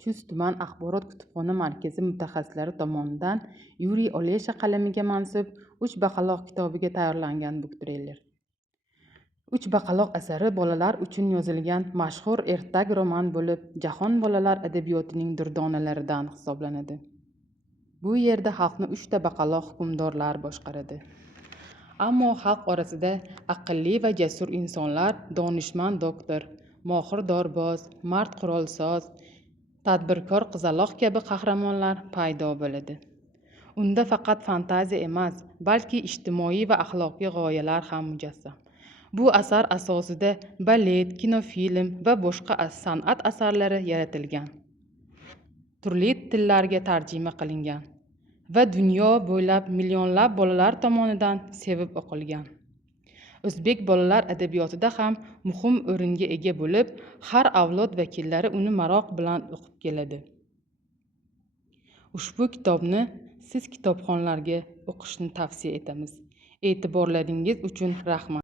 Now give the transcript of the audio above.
Chust tuman axborot kutubxona markazi mutaxassislari tomonidan Yuriy Olesha qalamiga mansub 3 baqaloq kitobiga tayyorlangan bu treyler. 3 baqaloq asari bolalar uchun yozilgan mashhur ertak roman bo'lib, jahon bolalar adabiyotining durdonalaridan hisoblanadi. Bu yerda xalqni 3 tabaqaloq hukmdorlar boshqaradi. Ammo xalq orasida aqlli va jasur insonlar, donishmand doktor, mohir dorboz, mard qurolsoz, tadbirkor qizaloq kabi qahramonlar paydo bo'ladi. Unda faqat fantaziya emas, balki ijtimoiy va axloqiy g'oyalar ham mujassam. Bu asar asosida balet, kinofilm va boshqa san'at asarlari yaratilgan. Turli tillarga tarjima qilingan va dunyo bo'ylab millionlab bolalar tomonidan sevib o'qilgan. O'zbek bolalar adabiyotida ham muhim o'ringa ega bo'lib, har avlod vakillari uni maroq bilan o'qib keladi. Ushbu kitobni siz kitobxonlarga o'qishni tavsiya etamiz. E'tiborlaringiz uchun rahmat.